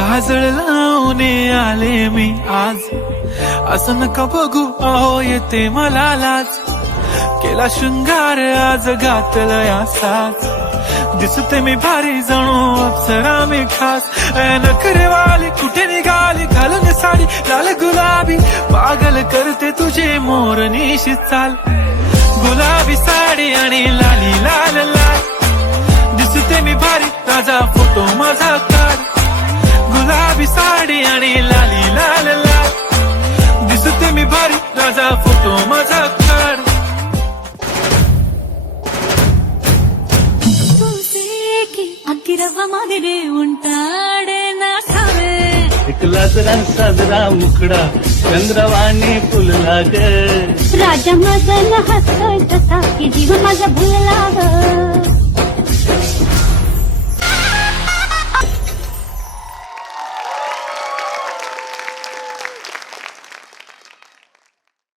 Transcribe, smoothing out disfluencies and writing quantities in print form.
काजळ लावून आले मी आज, असं नका बघू अहो येते मला लाज. केला शृंगार आज घातलं या साज, दिसते मी भारी जणू अप्सरा मी खास. नखरेवाली कुठे निघाली घालून साडी लाल गुलाबी, पागल करते तुझे मोरनीशी चाल. गुलाबी साडी आणि लाली लाल लाल, दिसते मी भारी राजा फोटो माझा काढ. गुलाबी साडी आणि लाली लाल लाल, दिसते मी भारी राजा फोटो माझा काढ. అగ్గిరవ్వమాదిరే ఉంటాడే నా ఠావే. एकला जरा साजरा मुखडा चंद्रवाणी फुलला ग. राजा मदन हसतोय तसा की जीव माझा भुलला ग.